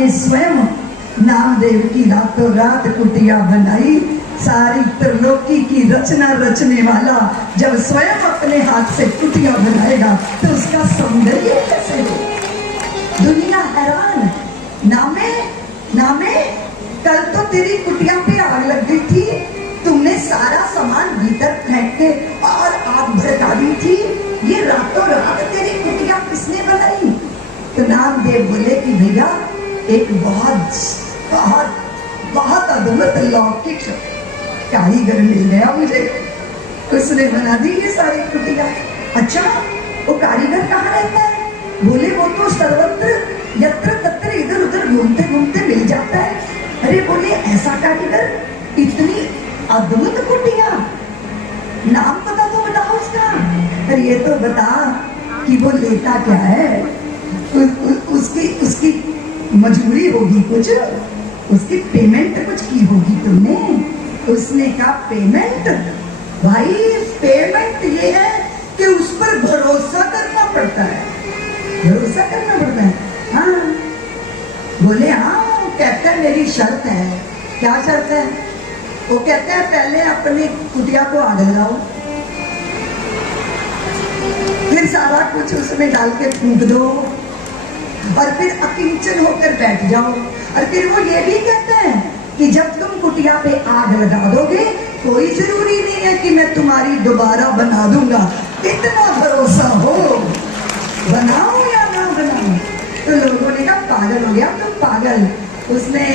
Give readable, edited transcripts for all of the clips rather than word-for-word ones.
ने स्वयं नामदेव की रातों रात कुटिया बनाई। सारी त्रिलोकी की रचना रचने वाला जब स्वयं अपने हाथ से कुटिया बनाएगा तो उसका सौंदर्य कैसे हो। दुनिया हैरान। नामे नामे कल तो तेरी कुटिया पे आग लग गई थी, तुमने सारा सामान भीतर फेंक के और आग भड़का दी थी। ये रातों रात तेरी कुटिया किसने बनाई? तो नामदेव बोले कि भैया एक बहुत बहुत बहुत अद्भुत लौकिक कारीगर मिल गया मुझे, उसने बना दी ये सारी कुटिया। अच्छा, वो कारीगर कहाँ रहता है? बोले वो तो सर्वत्र यत्र तत्र इधर उधर घूमते घूमते मिल जाता है। अरे बोले ऐसा कारीगर, इतनी अद्भुत कुटिया, नाम पता तो बताओ उसका। अरे ये तो बता कि वो लेता क्या है, उसकी मजबूरी होगी कुछ, उसकी पेमेंट कुछ की होगी तुमने। उसने कहा पेमेंट? भाई पेमेंट ये है कि उस पर भरोसा करना पड़ता है, भरोसा करना पड़ता है। हाँ बोले हाँ, कहते हैं मेरी शर्त है। क्या शर्त है? वो कहते हैं पहले अपनी कुटिया को आग लगाओ, फिर सारा कुछ उसमें डाल के फूंक दो और फिर अकिंचन होकर बैठ जाओ। और फिर वो ये भी कहते हैं कि जब तुम कुटिया पे आग लगा दोगे कोई जरूरी नहीं है कि मैं तुम्हारी दोबारा बना दूंगा, इतना भरोसा हो, बनाओ या ना बनाओ। तो लोगों ने कहा पागल हो गया तुम, पागल। उसने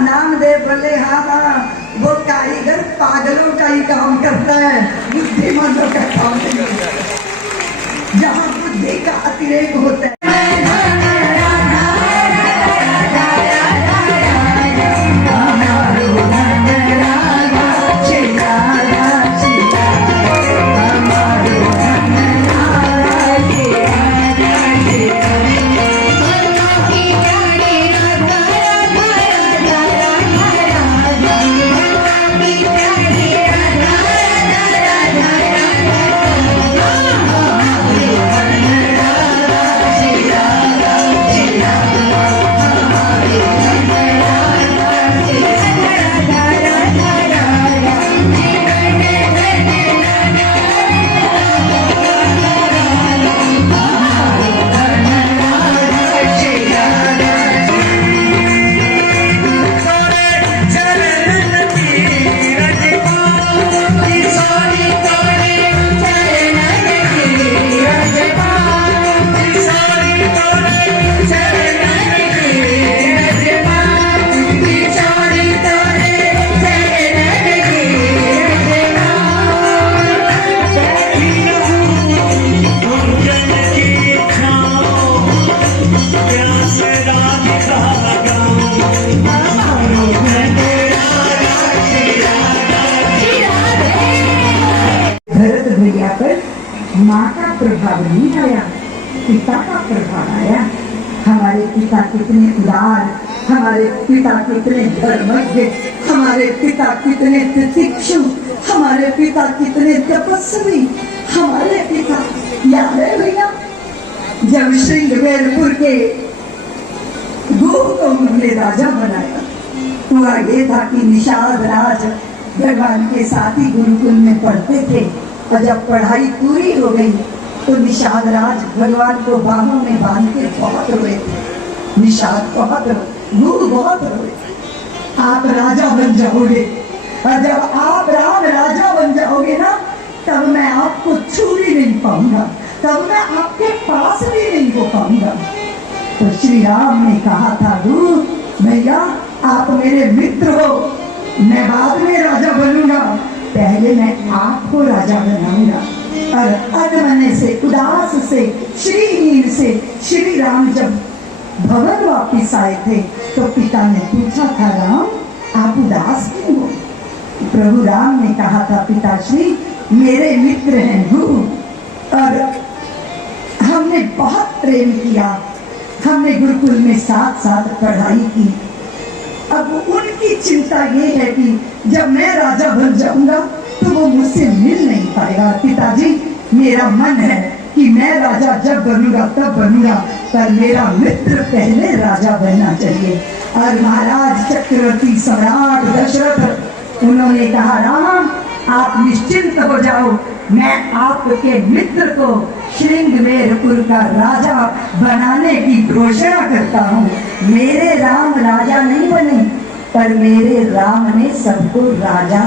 नामदेव बोले हाँ हाँ, वो कारीगर पागलों का ही काम करता है, बुद्धिमानों का काम नहीं होता। जहाँ बुद्धि का अतिरेक होता है। माँ का प्रभाव नहीं आया, पिता का प्रभाव आया। हमारे पिता कितने उदार, हमारे पिता कितने धर्मज्ञ, हमारे पिता कितने तितिक्षु, हमारे पिता कितने तपस्वी, हमारे पिता। याद है भैया जब श्रृंगवेरपुर के गोप को उन्होंने राजा बनाया, हुआ ये था कि निषाद राज भगवान के साथ ही गुरुकुल में पढ़ते थे और जब पढ़ाई पूरी हो गई तो निषाद राज भगवान को बाहों में बांध के बहुत रोए थे। निषाद बहुत रोए, गुरु बहुत रोए। आप राजा बन जाओगे और जब आप राम राजा बन जाओगे ना, तब मैं आपको छू भी नहीं पाऊंगा, तब मैं आपके पास भी नहीं हो पाऊंगा। तो श्री राम ने कहा था गुरु भैया आप मेरे मित्र हो, मैं बाद में राजा बनूंगा, पहले मैं आपको राजा बनाऊंगा। और अनमने से उदास से श्रीहीन से श्री राम जब भवन वापिस आए थे तो पिता ने पूछा था राम आप उदास क्यों हो? प्रभु राम ने कहा था पिताश्री मेरे मित्र हैं गुरु और हमने बहुत प्रेम किया, हमने गुरुकुल में साथ साथ पढ़ाई की। अब उनकी चिंता ये है कि जब मैं राजा बन जाऊंगा तो वो मुझसे मिल नहीं पाएगा। पिताजी मेरा मन है कि मैं राजा जब बनूंगा तब बनूंगा, पर मेरा मित्र पहले राजा बनना चाहिए। और महाराज चक्रवर्ती सम्राट दशरथ उन्होंने कहा, राम आप निश्चिंत हो जाओ, मैं आपके मित्र को श्रृंगवेरपुर का राजा बनाने की घोषणा करता हूँ। मेरे राम राजा नहीं बने, पर मेरे राम ने सबको राजा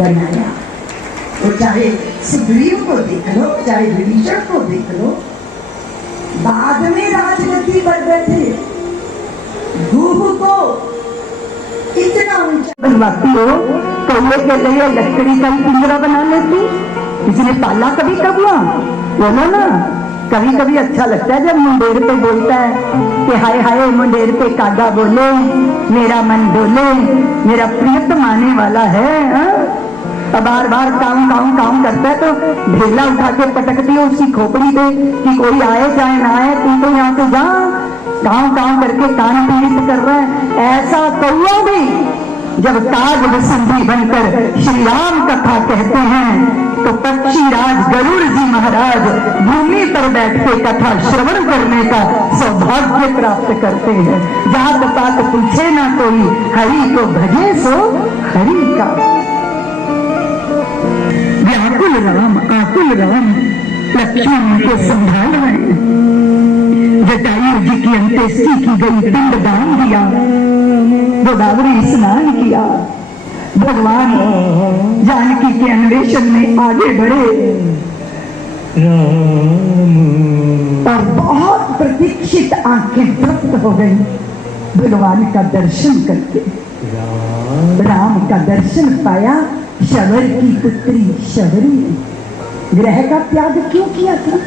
बनाया। तो चाहे सुग्रीव को देख लो, चाहे विभीषण को देख लो, बाद में राजगद्दी पर बैठे, गुह को इतना ऊंचा बनवाती हो तो ये के लिए लकड़ी का ही पिंजरा बना लेती, इसने पाला कभी कब हुआ? बोलो ना। कभी कभी अच्छा लगता है जब मुंडेर पे बोलता है कि हाय हाय मुंडेर पे कागा बोले, मेरा मन डोले, मेरा प्रियतम आने वाला है। अब बार बार काऊ काऊ काऊ करता है तो ढेला उठा के पटकती है उसकी खोपड़ी पे कि कोई आए चाहे ना आए, तू तो यहाँ से जा। काऊ काऊ करके कान पीड़ित कर रहा है। ऐसा कौआ भी जब काग वसंती बनकर श्री राम कथा कहते हैं तो पक्षीराज गरुड़ जी महाराज भूमि पर बैठ के कथा श्रवण करने का सौभाग्य प्राप्त करते हैं। जात पात पूछे ना कोई, हरि को भजे सो हरि का। व्याकुल राम आकुल राम लक्ष्मण को संभाल रहे हैं। जटायु जी की अंत्येष्टि की गई, पिंडदान दिया, गोदावरी स्नान किया, भगवान जानकी के अन्वेषण में आगे बढ़े और बहुत प्रतीक्षित आंखें तृप्त हो गई भगवान का दर्शन करके। राम का दर्शन पाया शबर की पुत्री शबरी ने। ग्रह का त्याग क्यों किया था?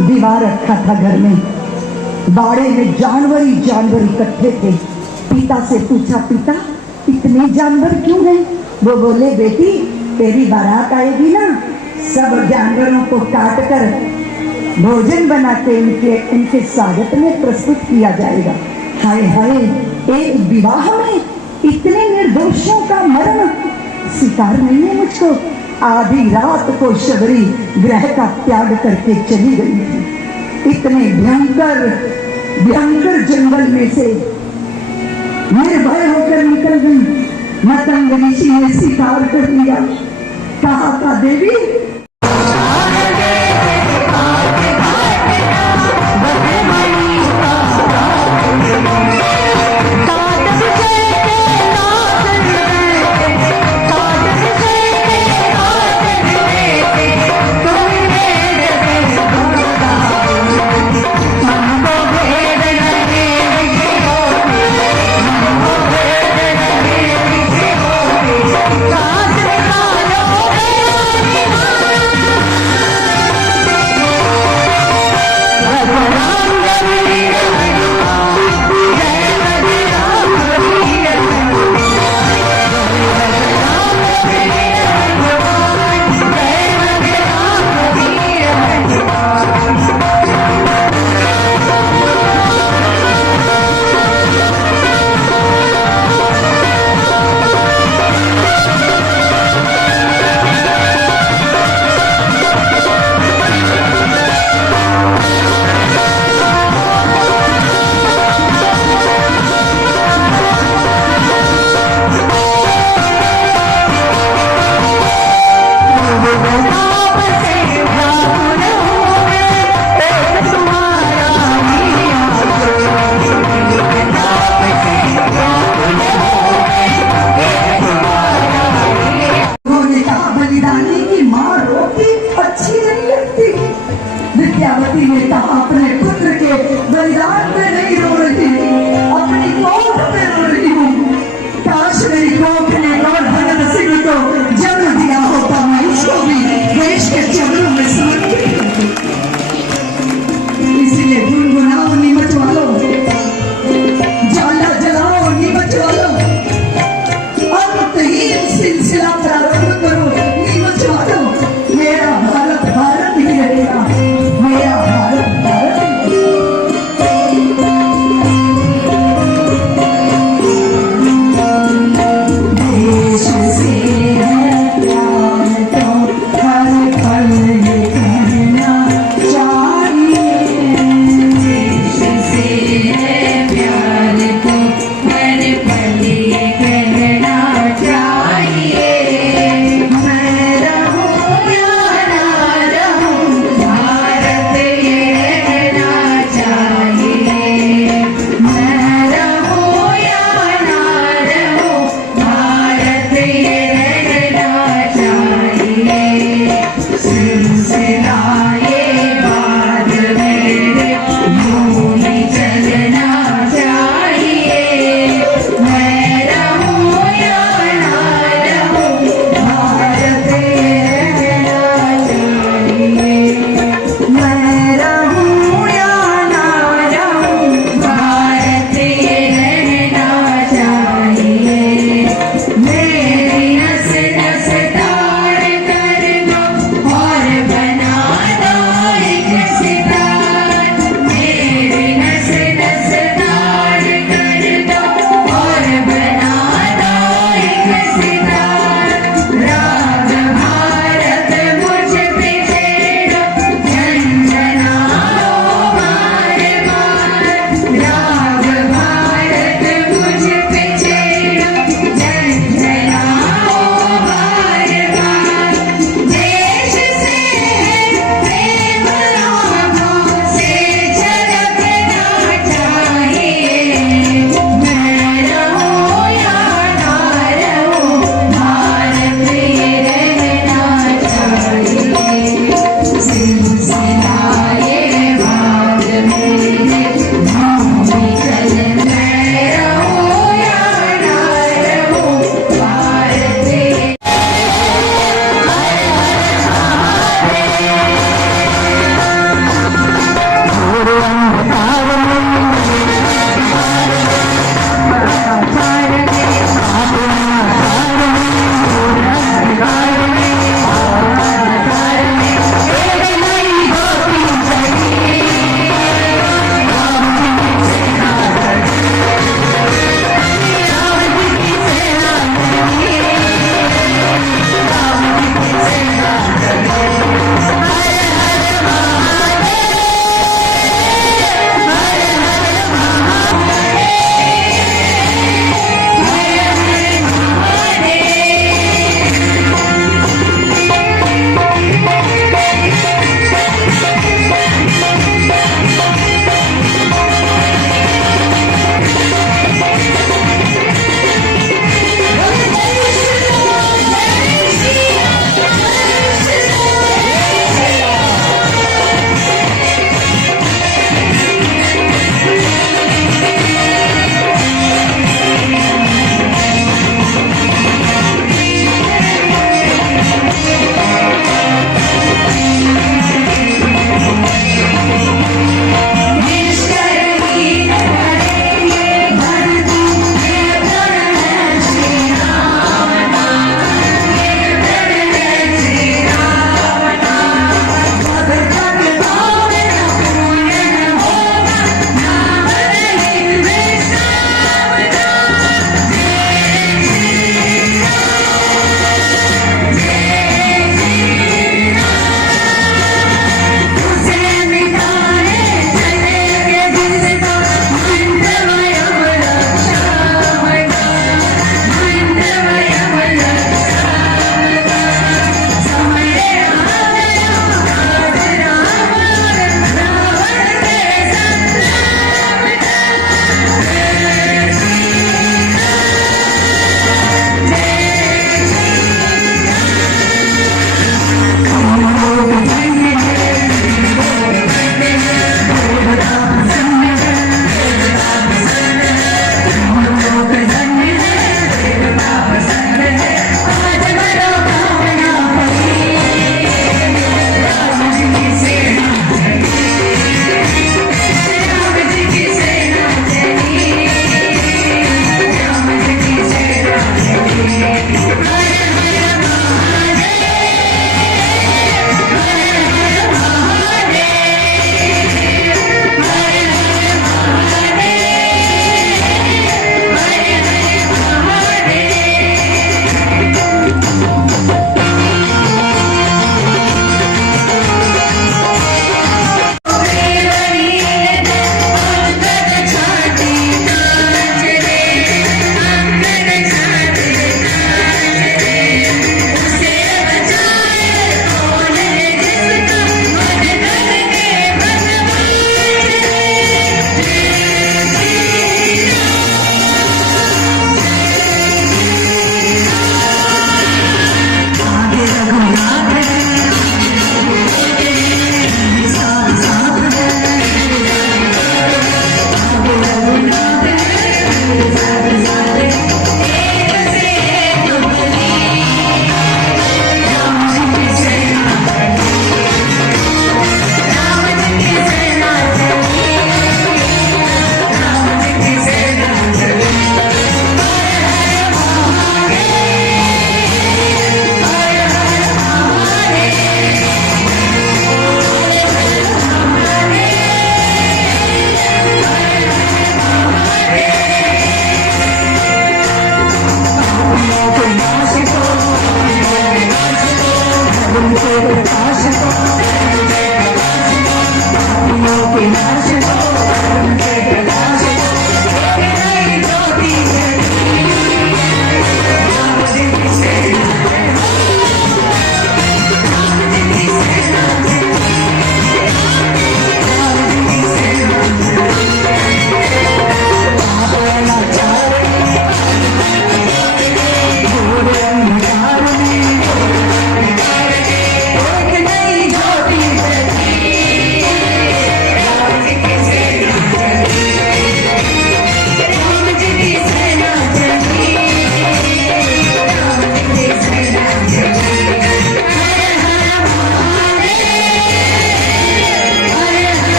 दीवार रखा था घर में, बाड़े में जानवर ही जानवर इकट्ठे थे। पिता से पूछा, पिता इतने जानवर क्यों हैं? वो बोले, बेटी तेरी बारात आएगी ना, सब जानवरों को काट कर भोजन बना के उनके स्वागत में प्रस्तुत किया जाएगा। हाय हाय, एक विवाह में इतने निर्दोषों का मरण स्वीकार नहीं है मुझको। आधी रात को शबरी ग्रह का त्याग करके चली गई थी। इतने भयंकर भयंकर जंगल में से निर्भय होकर निकल गई। मतंग ऋषि ने स्वीकार कर लिया। कहा था, देवी Bye.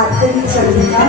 आरती चलना